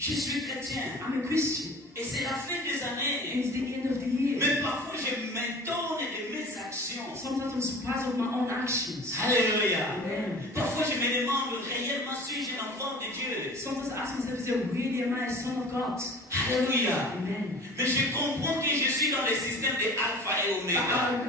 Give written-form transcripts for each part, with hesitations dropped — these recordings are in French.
Je suis chrétien. I'm a Christian. Et c'est la fin des années. It's the end of the year. Mais parfois je m'étonne de mes actions. Sometimes I'm surprised of my own actions. Alléluia. Amen. Parfois je me demande réellement si j'ai l'enfant de de Dieu? Sometimes ask myself, is it really am I a son of God? Alléluia. Amen. Mais je comprends que je suis dans le système de Alpha et Oméga.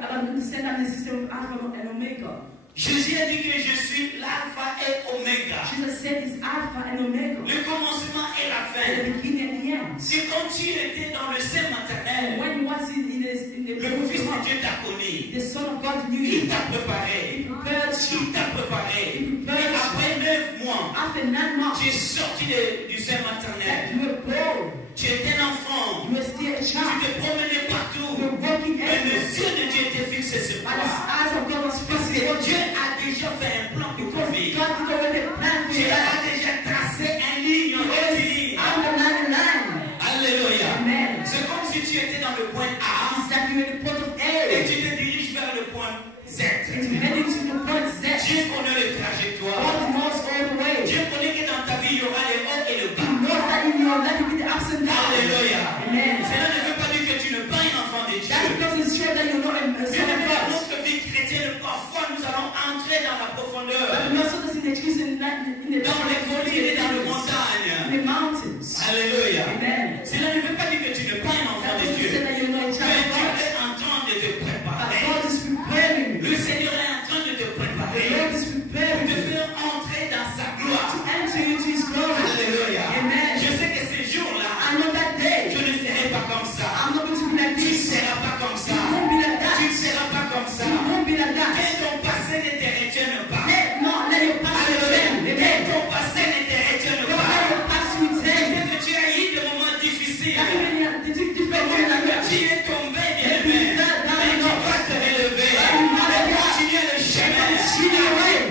I understand that the system of Alpha and Omega. Jésus a dit que je suis l'Alpha et Oméga. Jesus said it's Alpha and Omega. Le commencement et la fin. The beginning and the end. C'est quand tu étais dans le sein maternel, When you was in the le Fils de Dieu t'a connu. the Son of God knew Il you. t'a préparé. He prepared you. Il t'a préparé. He Et prepared you. après 9 mois, After 9 months, tu es sorti du sein maternel. you were born. Tu étais un enfant. You were still a Tu child. te promenais partout. You were walking Mais les everywhere. yeux de Dieu étaient fixés sur And the toi. eyes of God was Parce fixed que on Dieu you. a déjà fait un plan pour ta Because vie. God had already planned for Tu you. as déjà tracé un ligne en rectiligne. I'm the 99. Alléluia. Amen. C'est comme si tu étais dans le point A It's like you're in the point of et A. tu te diriges vers le point Z. And you're heading to the point Z. Dieu connaît les trajectoires. God knows all the way. Dieu connaît que dans ta vie, il y aura les hauts et les He bas. knows that in your life will be the ups and downs. Alléluia. Amen. Cela ne veut pas dire que tu n'es pas un enfant de That Dieu. doesn't show that you're not a Bien son of aimé, dans God. notre vie chrétienne, parfois nous allons entrer dans la profondeur, But also doesn't exist in the dans les collines et dans les in montagnes. the mountains. Alléluia. Amen. Cela ne veut pas dire que tu n'es pas un enfant That de doesn't Dieu. say that you're not a Mais child of Dieu God. est en train de te But préparer. God is preparing you. Le Seigneur est en train de te The préparer Lord is pour preparing te you faire entrer dans sa to gloire. enter into His glory. Alléluia. Amen. Je sais que ces jours-là, I know that day. je ne serai pas comme ça. I'm not going to be like Tu ne this. seras pas comme You ça. won't be like Tu ne that. seras pas comme ça. You won't be like that. Que ton passé ne te retienne pas. Let your past return. Que Amen. ton passé ne te retienne Don't let pas. your past return. Que tu as eu des moments difficiles. That even the different Mais moments that tu you es tombé, bien-aimé. Mais tu vas te relever. Et continuer le chemin.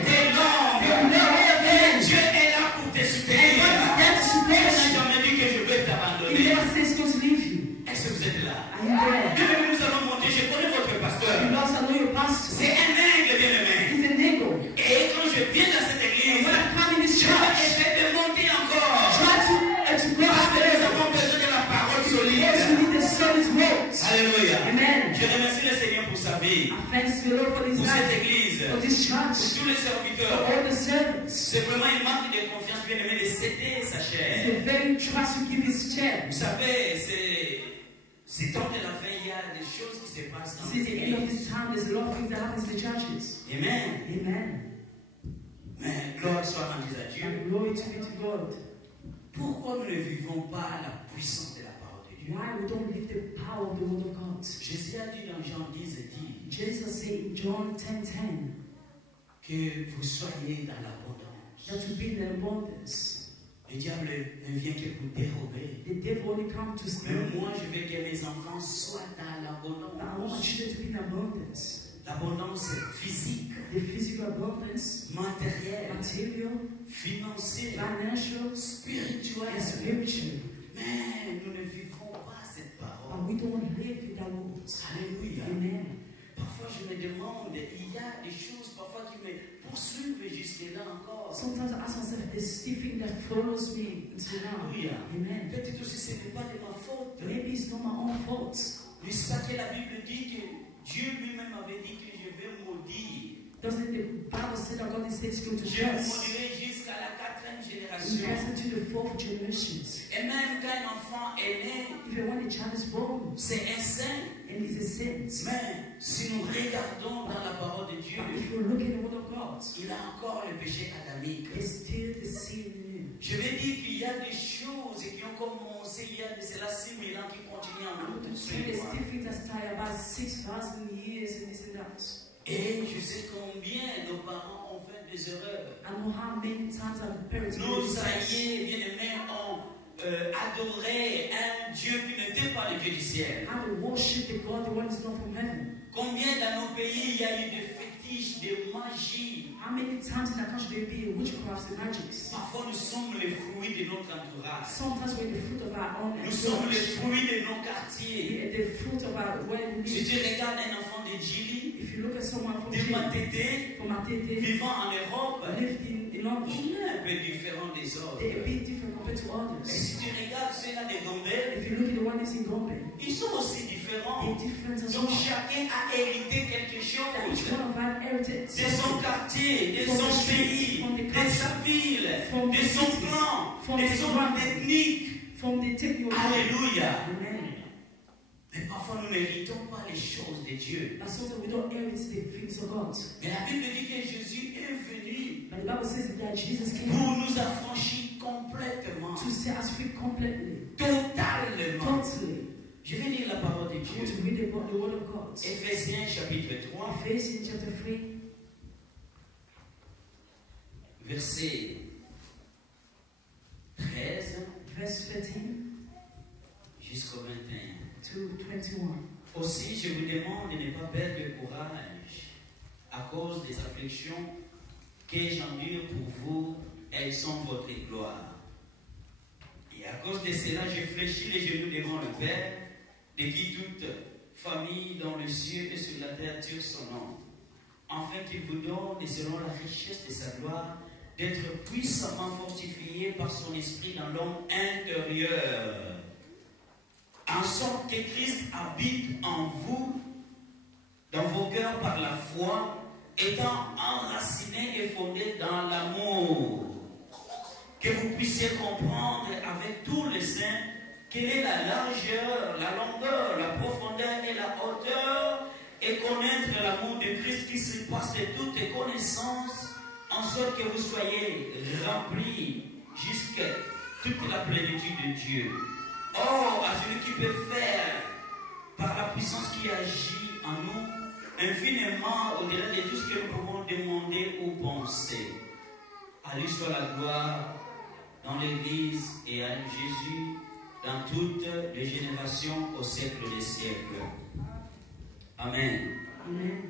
T'es long. Et Dieu est là pour te soutenir. Il n'a jamais dit que je vais He t'abandonner. never says going to leave you. Est-ce que vous êtes là? Are you there? Bien-aimé, nous allons monter. Je connais votre pasteur. You lost, I know your pastor. C'est un aigle, bien-aimé. He's a niggle. Et quand je viens dans cette église, When I come in this je church, essaie de monter encore. try to go Parce que nous after avons besoin de la parole Yes, you solide. need the solid words. Alléluia. Amen. Je remercie le Seigneur pour sa vie, I thanks the Lord for this pour cette life, église, for this pour church, tous les for serviteurs. all the servants. C'est vraiment une marque de confiance, bien aimé, de céder sa It's chair. a very trust to give his chair. Vous savez, c'est temps de la fin, il y a des choses qui se passent dans See, les at the end of églises. this time, there's a lot of things that happen in the churches. Amen. Amen. Mais gloire soit rendue à Dieu. And glory to be to God. Pourquoi nous ne vivons pas la puissance de la parole de Dieu? Why we don't live the power of the word of God? Jésus a dit dans Jean 10 et 10 Jesus said in John 10:10 que vous soyez dans l'abondance. that to be in abundance. Le diable ne vient que pour dérober. The devil only comes to Mais steal. moi, je veux que mes enfants soient dans But I want my l'abondance. children to be in abundance. L'abondance physique, The physical abundance, matérielle, material, financière, financial, and spirituelle. spiritual. Mais nous ne vivons pas cette But parole. we don't live in that words. Alléluia. Amen. Parfois, je me demande, il y a des choses parfois qui me poursuivent jusque-là encore. Sometimes I ask myself, there's still thing that follows me until now. Alléluia. Amen. Peut-être aussi ce n'est pas de ma faute. Maybe it's not my own fault. N'est-ce pas que la Bible dit que Dieu lui-même avait dit que je vais maudire. Doesn't the Bible say that God is going to Je bless? maudirai jusqu'à la 4e He génération. blessed to the fourth generations. Et même quand un enfant est né, Even when the child is born c'est un saint. and is a saint. Mais si nous regardons dans la parole de Dieu, But if you look at the word of God, il a encore le péché adamique. there's still the sin in him. Je veux dire qu'il y a des choses qui ont commencé il y a de cela 6 000 ans qui continuent en nous. There's still things that start about 6,000 years and this and that. Et je sais combien nos parents ont fait des erreurs. I know how many times our parents Nos criticized. aïeux bien-aimés ont adoré un Dieu qui n'était pas le Dieu du ciel. How to worship the God, the one who is not from heaven. Combien dans nos pays il y a eu des fétiches, de magie. How many times in our country there be witchcrafts and magics? Parfois nous sommes les fruits de notre entourage. Sometimes we're the fruit of our own Nous sommes les entourage. fruits de nos quartiers. We are the fruit of our where we Si live. tu regardes un enfant de Djili, If you look at someone from de ma Chile, tété from Matete, vivant en Europe, lived in London. il est un peu différent des autres. They're a bit different compared to Et others. si tu regardes ceux-là de Gombe, If you look at the one that's in Gombe, ils sont aussi différents. they're different as Donc well. chacun a hérité quelque Each chose one of us inherited de son something quartier, de son pays, de sa ville, de son clan, de son ethnique. from the technical. Alléluia. Amen. Mais parfois nous n'héritons pas les choses de Dieu. But sometimes we don't inherit the things of God. Mais la Bible dit que Jésus est venu But the Bible says that Jesus came pour nous affranchir complètement, to set us free completely, totalement. totally. Je vais lire la parole de I want Dieu. to read the word of God. Éphésiens chapitre 3, Ephesians chapter 3, verset 13 verse 13 jusqu'au 21. to 21. Aussi, je vous demande de ne pas perdre le courage à cause des afflictions que j'endure pour vous. Elles sont votre gloire. Et à cause de cela, je fléchis les genoux devant le Père, de qui toute famille dans le ciel et sur la terre tire son nom, afin qu'il vous donne, selon la richesse de sa gloire, d'être puissamment fortifié par son esprit dans l'homme intérieur, en sorte que Christ habite en vous, dans vos cœurs par la foi, étant enraciné et fondé dans l'amour, que vous puissiez comprendre avec tous les saints quelle est la largeur, la longueur, la profondeur et la hauteur, et connaître l'amour de Christ qui surpasse toute connaissance, en sorte que vous soyez remplis jusqu'à toute la plénitude de Dieu. Or, à celui qui peut faire, par la puissance qui agit en nous, infiniment au-delà de tout ce que nous pouvons demander ou penser. À lui soit la gloire dans l'Église et à Jésus dans toutes les générations au siècle des siècles. Amen. Amen.